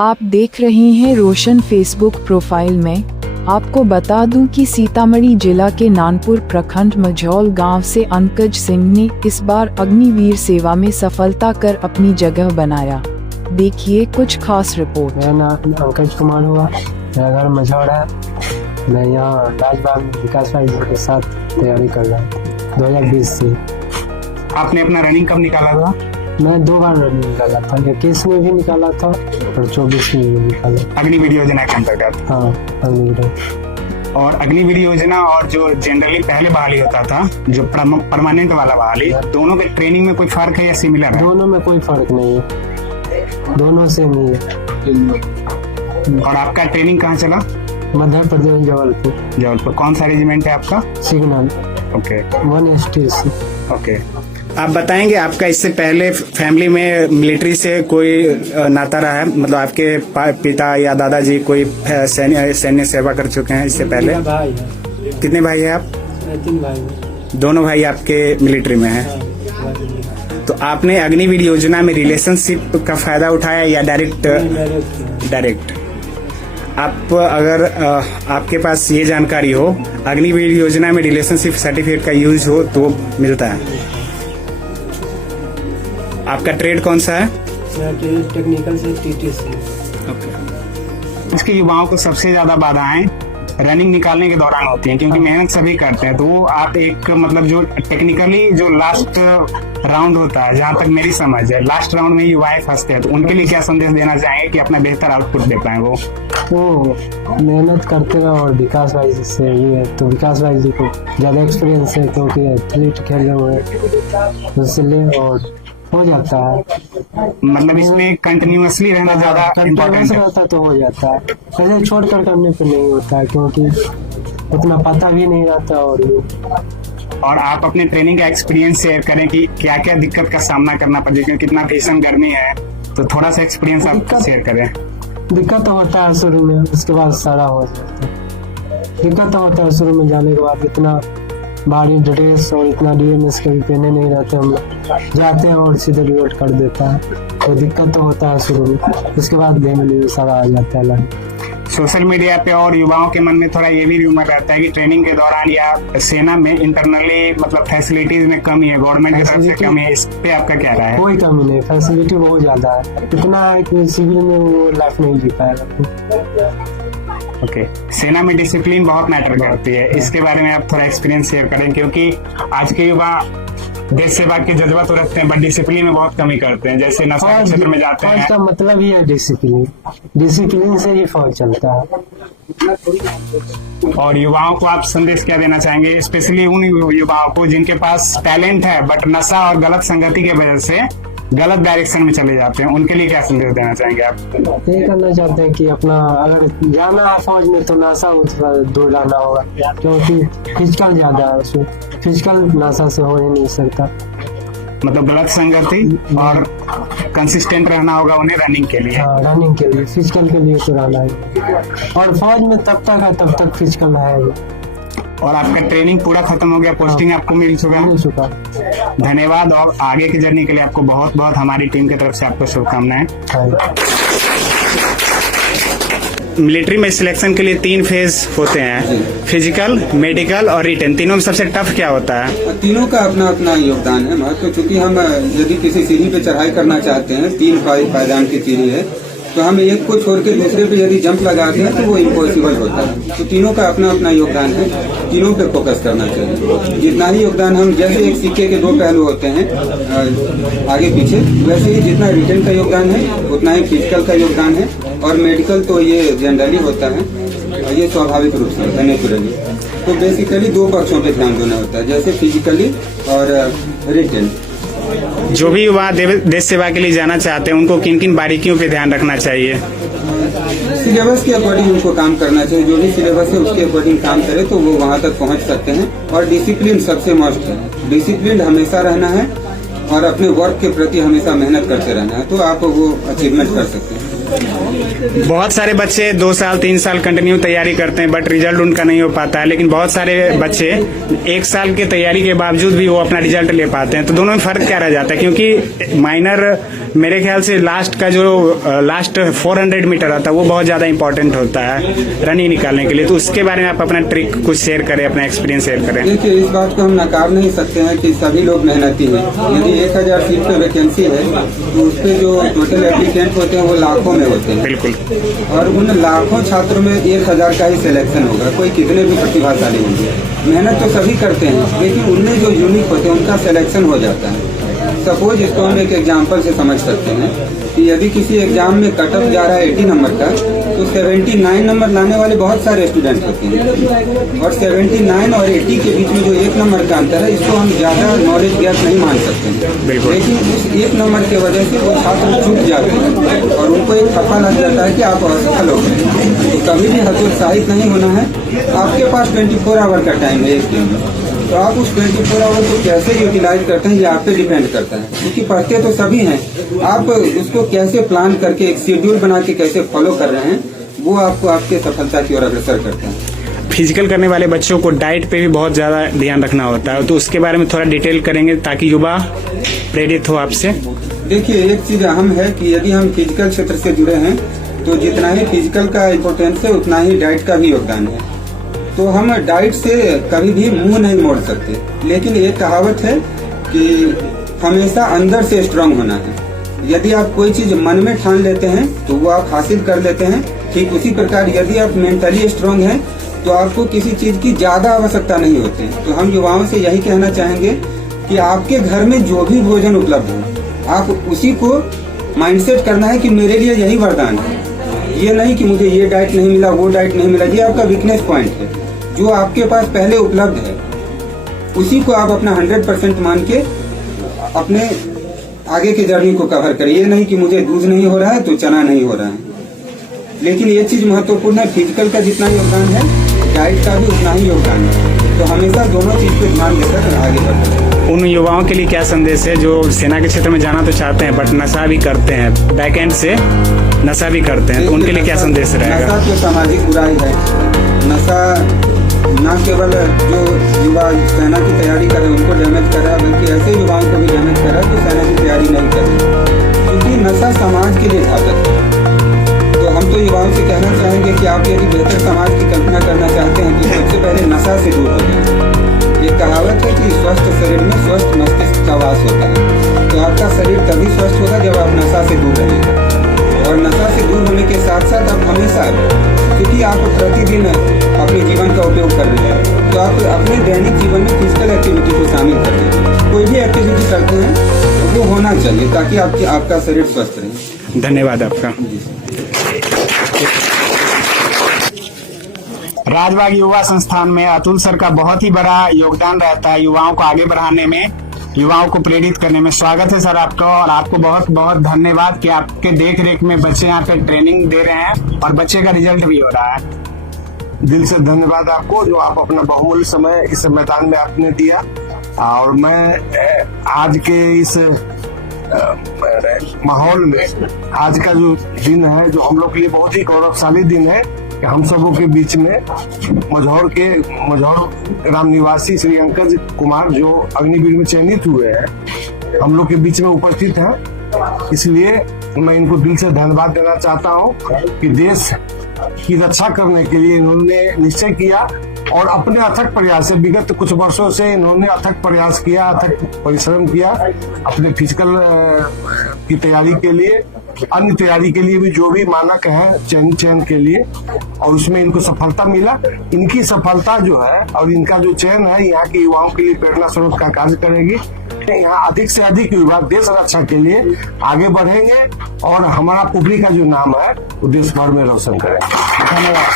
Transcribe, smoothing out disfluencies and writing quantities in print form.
आप देख रहे हैं रोशन फेसबुक प्रोफाइल में। आपको बता दूं कि सीतामढ़ी जिला के नानपुर प्रखंड मझौल गांव से अंकज सिंह ने इस बार अग्निवीर सेवा में सफलता कर अपनी जगह बनाया। देखिए कुछ खास रिपोर्ट। मेरा नाम अंकज कुमार हुआ, मेरा घर मझौल है। मैं यहाँ राजबाग में विकास भाई के साथ तैयारी कर रहा हूँ 2020 से। आपने अपना रनिंग कब निकाला था? मैं 2 बार रनिंग निकाला था, 21 में भी निकाला था और 24 में भी निकाला। अग्निवीर योजना के अंतर्गत? हाँ, अग्निवीर। और अग्निवीर योजना और जो जनरली पहले बहाली होता था, जो परमानेंट वाला बहाली, दोनों के ट्रेनिंग में कोई फर्क है या सिमिलर है? दोनों में कोई फर्क नहीं है, दोनों सेम ही है। और आपका ट्रेनिंग कहाँ चला? मध्य प्रदेश, जबलपुर। जबलपुर। कौन सा रेजिमेंट है आपका? सिग्नल। ओके। 1STC। ओके। आप बताएंगे आपका इससे पहले फैमिली में मिलिट्री से कोई नाता रहा है? मतलब आपके पिता या दादाजी कोई सैन्य सेवा कर चुके हैं इससे पहले? भाई है। कितने भाई हैं आप? 3 भाई। दोनों भाई आपके मिलिट्री में हैं? तो आपने अग्निवीर योजना में रिलेशनशिप का फायदा उठाया या डायरेक्ट? आप अगर आपके पास ये जानकारी हो, अग्निवीर योजना में रिलेशनशिप सर्टिफिकेट का यूज हो तो मिलता है। आपका ट्रेड कौन सा है? टेक्निकल से TTC। इसके युवाओं को सबसे ज्यादा बाधाएं रनिंग निकालने के दौरान होती हैं, क्योंकि मेहनत सभी करते हैं। तो वो आप एक मतलब जो टेक्निकली जो लास्ट राउंड होता है, जहाँ तक मेरी समझ है, लास्ट राउंड में युवाएं फंसते हैं, तो उनके लिए क्या संदेश देना चाहेंगे कि अपना बेहतर आउटपुट दे पाए? वो मेहनत करते हैं और विकास भाई से ये है, तो विकास भाई जी को ज्यादा एक्सपीरियंस है क्योंकि एथलीट खेले हुए इसलिए और हो जाता है। मतलब इसमें कंटिन्यूअसली रहना ज्यादा इम्पोर्टेंट रहता तो हो जाता है, पहले छोड़कर करने पे नहीं होता है क्योंकि उतना पता भी नहीं रहता। और आप अपने ट्रेनिंग का एक्सपीरियंस शेयर करें कि क्या क्या दिक्कत का सामना करना पड़े, क्योंकि कितना भीषण गर्मी है, तो थोड़ा सा एक्सपीरियंस आप शेयर करें। दिक्कत तो होता है शुरू में, उसके बाद सारा हो जाता है। दिक्कत तो होता है शुरू में जाने के बाद, इतना भारी ड्रेस और इतना DMS कभी पहने नहीं रहते, हम जाते हैं और सीधे रिवर्ट कर देता है, तो दिक्कत तो होता है शुरू में, उसके बाद धीमे सारा आ जाता है लाइन। सोशल मीडिया पे और युवाओं के मन में थोड़ा ये भी रूमर रहता है कि ट्रेनिंग के दौरान या सेना में इंटरनली मतलब फैसिलिटीज में कमी है, गवर्नमेंट की तरफ से कमी है, इस पे आपका क्या राय है? कोई कमी नहीं, फैसिलिटी बहुत ज्यादा है, इतना है कि सिविल में वो लाइफ नहीं जी पाएगा। ओके। सेना में डिसिप्लिन बहुत मैटर करती है, इसके बारे में आप थोड़ा एक्सपीरियंस शेयर करें, क्योंकि आज के युवा देश सेवा की जज्बा तो रखते हैं बट डिसिप्लिन में बहुत कमी करते हैं। जैसे नशा के क्षेत्र में जाते हैं। इसका मतलब ही है डिसिप्लिन से ही फौज चलता है। और युवाओं को आप संदेश क्या देना चाहेंगे, स्पेशली उन युवाओं को जिनके पास टैलेंट है बट नशा और गलत संगति की वजह से गलत डायरेक्शन में चले जाते हैं, उनके लिए क्या संदेश देना चाहेंगे आप? यही करना चाहते हैं कि अपना अगर जाना है फौज में तो नशा दूर रहना होगा, क्योंकि फिजिकल ज्यादा है उसमें, फिजिकल नशा से हो ही नहीं सकता। मतलब गलत संगति और कंसिस्टेंट रहना होगा उन्हें रनिंग के लिए। हाँ, रनिंग के लिए, फिजिकल के लिए तो रहना है, और फौज में तब तक है तब तक फिजिकल है। और आपका ट्रेनिंग पूरा खत्म हो गया, पोस्टिंग आपको मिल चुका? धन्यवाद। और आगे की जर्नी के लिए आपको बहुत बहुत हमारी टीम की तरफ से आपको शुभकामनाएं। मिलिट्री में सिलेक्शन के लिए 3 फेज होते हैं, फिजिकल, मेडिकल और रिटन। तीनों में सबसे टफ क्या होता है? तीनों का अपना अपना योगदान है महत्व, क्योंकि हम यदि किसी सीढ़ी पे चढ़ाई करना चाहते हैं, 3 पायदान की सीढ़ी है, तो हम एक को छोड़ के दूसरे पे यदि जंप लगाते हैं तो वो इम्पॉसिबल होता है। तो तीनों का अपना अपना योगदान है, तीनों पे फोकस करना चाहिए। जितना ही योगदान हम, जैसे एक सिक्के के 2 पहलू होते हैं आगे पीछे, वैसे ही जितना रिटन का योगदान है उतना ही फिजिकल का योगदान है, और मेडिकल तो ये जनरली होता है, ये स्वाभाविक रूप से नेचुरली। तो बेसिकली 2 पक्षों पे ध्यान देना होता है, जैसे फिजिकली और रिटन। जो भी युवा देश सेवा के लिए जाना चाहते हैं उनको किन किन बारीकियों पे ध्यान रखना चाहिए? सिलेबस के अकॉर्डिंग उनको काम करना चाहिए, जो भी सिलेबस है उसके अकॉर्डिंग काम करे तो वो वहाँ तक पहुँच सकते हैं। और डिसिप्लिन सबसे मस्ट है, डिसिप्लिन हमेशा रहना है और अपने वर्क के प्रति हमेशा मेहनत करते रहना है, तो आप वो अचीवमेंट कर सकते हैं। बहुत सारे बच्चे 2 साल 3 साल कंटिन्यू तैयारी करते हैं बट रिजल्ट उनका नहीं हो पाता है, लेकिन बहुत सारे बच्चे 1 साल की तैयारी के बावजूद भी वो अपना रिजल्ट ले पाते हैं। तो दोनों में फर्क क्या रह जाता है? क्योंकि माइनर मेरे ख्याल से लास्ट 400 मीटर आता है वो बहुत ज्यादा इंपॉर्टेंट होता है रनिंग निकालने के लिए। तो उसके बारे में आप अपना ट्रिक कुछ शेयर करें, अपना एक्सपीरियंस शेयर करें। देखिए, इस बात को हम नकार नहीं सकते हैं कि सभी लोग मेहनती हैं। यदि 1000 सीट पे वैकेंसी है तो उस पे जो टोटल एप्लीकेंट होते हैं वो लाखों में होते हैं। बिल्कुल। और उन लाखों छात्रों में 1000 का ही सिलेक्शन होगा। कोई कितने भी प्रतिभाशाली होंगे, मेहनत तो सभी करते हैं, लेकिन उनमें जो यूनिक होते हैं उनका सिलेक्शन हो जाता है। सपोज इसको हम एक एग्जाम्पल से समझ सकते हैं कि यदि किसी एग्जाम में कट ऑफ जा रहा है 80 नंबर का, तो 79 नंबर लाने वाले बहुत सारे स्टूडेंट होते हैं, और 79 और 80 के बीच में जो 1 नंबर का अंतर है, इसको हम ज्यादा नॉलेज गैप नहीं मान सकते हैं। लेकिन उस 1 नंबर की वजह से वो छात्र चूक जाते हैं और उनको एक खफा लग जाता है कि आप असफल हो गए। तो कभी भी हतोत्साहित नहीं होना है। आपके पास 24 आवर का टाइम है एक दिन में, तो आप उस 24 आवर को कैसे यूटिलाइज करते हैं ये आप पे डिपेंड करता है। क्योंकि पढ़ते तो सभी हैं, आप उसको कैसे प्लान करके एक शेड्यूल बना के कैसे फॉलो कर रहे हैं, वो आपको आपके सफलता की ओर अग्रसर करता है। फिजिकल करने वाले बच्चों को डाइट पे भी बहुत ज्यादा ध्यान रखना होता है, तो उसके बारे में थोड़ा डिटेल करेंगे ताकि युवा प्रेरित हो आपसे। देखिए, एक चीज अहम है कि यदि हम फिजिकल क्षेत्र से जुड़े हैं तो जितना ही फिजिकल का इम्पोर्टेंस है उतना ही डाइट का भी योगदान है। तो हम डाइट से कभी भी मुंह नहीं मोड़ सकते, लेकिन एक कहावत है कि हमेशा अंदर से स्ट्रांग होना है। यदि आप कोई चीज मन में ठान लेते हैं तो वो आप हासिल कर लेते हैं। ठीक उसी प्रकार यदि आप मेंटली स्ट्रांग हैं तो आपको किसी चीज की ज्यादा आवश्यकता नहीं होती। तो हम युवाओं से यही कहना चाहेंगे कि आपके घर में जो भी भोजन उपलब्ध हो, आप उसी को माइंडसेट करना है कि मेरे लिए यही वरदान है। ये नहीं कि मुझे ये डाइट नहीं मिला, वो डाइट नहीं मिला। ये आपका वीकनेस पॉइंट है। जो आपके पास पहले उपलब्ध है उसी को आप अपना 100% मान के अपने आगे की जर्नी को कवर करिए। ये नहीं कि मुझे दूध नहीं हो रहा है तो चना नहीं हो रहा है। लेकिन ये चीज महत्वपूर्ण है, फिजिकल का जितना योगदान है डाइट का भी उतना ही योगदान है। तो हमेशा दोनों चीज पे ध्यान देकर आगे बढ़ना। उन युवाओं के लिए क्या संदेश है जो सेना के क्षेत्र में जाना तो चाहते हैं बट नशा भी करते हैं, बैक एंड से नशा भी करते हैं, तो उनके लिए क्या संदेश रहेगा? नशा तो सामाजिक बुराई है। नशा न केवल जो युवा सेना की तैयारी कर रहे हैं उनको डैमेज कर रहा है, बल्कि ऐसे युवाओं को भी डैमेज कर रहा है जो सेना की तैयारी नहीं कर रहे, क्योंकि नशा समाज के लिए घातक है। तो हम तो युवाओं से कहना चाहेंगे कि आप यदि बेहतर समाज की कल्पना करना चाहते हैं तो सबसे पहले नशा से दूर हो जाए। एक कहावत है कि स्वस्थ शरीर में स्वस्थ मस्तिष्क का वास होता है। तो आपका शरीर तभी स्वस्थ होगा जब आप नशा से दूर रहेंगे। और नशा से दूर होने के साथ साथ आप हमेशा, क्योंकि आप प्रतिदिन अपने जीवन का उपयोग कर रहे हैं, तो आप अपने दैनिक जीवन में फिजिकल एक्टिविटी को शामिल कर रहे। कोई भी एक्टिविटी करते हैं तो वो होना चाहिए ताकि आपका शरीर स्वस्थ रहे। धन्यवाद आपका। राजबाग युवा संस्थान में अतुल सर का बहुत ही बड़ा योगदान रहता है युवाओं को आगे बढ़ाने में, युवाओं को प्रेरित करने में। स्वागत है सर आपका, और आपको बहुत बहुत धन्यवाद कि आपके देख रेख में बच्चे यहाँ पे ट्रेनिंग दे रहे हैं और बच्चे का रिजल्ट भी हो रहा है। दिल से धन्यवाद आपको जो आप अपना बहुमूल्य समय इस मैदान में आपने दिया। और मैं आज के इस माहौल में, आज का जो दिन है जो हम लोग के लिए बहुत ही गौरवशाली दिन है कि हम सबों के बीच में मझौर ग्राम निवासी श्री अंकज कुमार जो अग्निवीर में चयनित हुए हैं हम लोग के बीच में उपस्थित हैं। इसलिए मैं इनको दिल से धन्यवाद देना चाहता हूं कि देश की रक्षा करने के लिए इन्होंने निश्चय किया और अपने अथक प्रयास से विगत कुछ वर्षों से इन्होंने अथक प्रयास किया, अथक परिश्रम किया अपने फिजिकल की तैयारी के लिए, अन्य तैयारी के लिए भी जो भी मानक है चयन के लिए, और उसमें इनको सफलता मिला। इनकी सफलता जो है और इनका जो चयन है यहाँ के युवाओं के लिए प्रेरणा स्रोत का कार्य करेगी। यहाँ अधिक से अधिक युवा देश रक्षा के लिए आगे बढ़ेंगे और हमारा पुपरी का जो नाम है वो देश भर में रोशन करेंगे। धन्यवाद।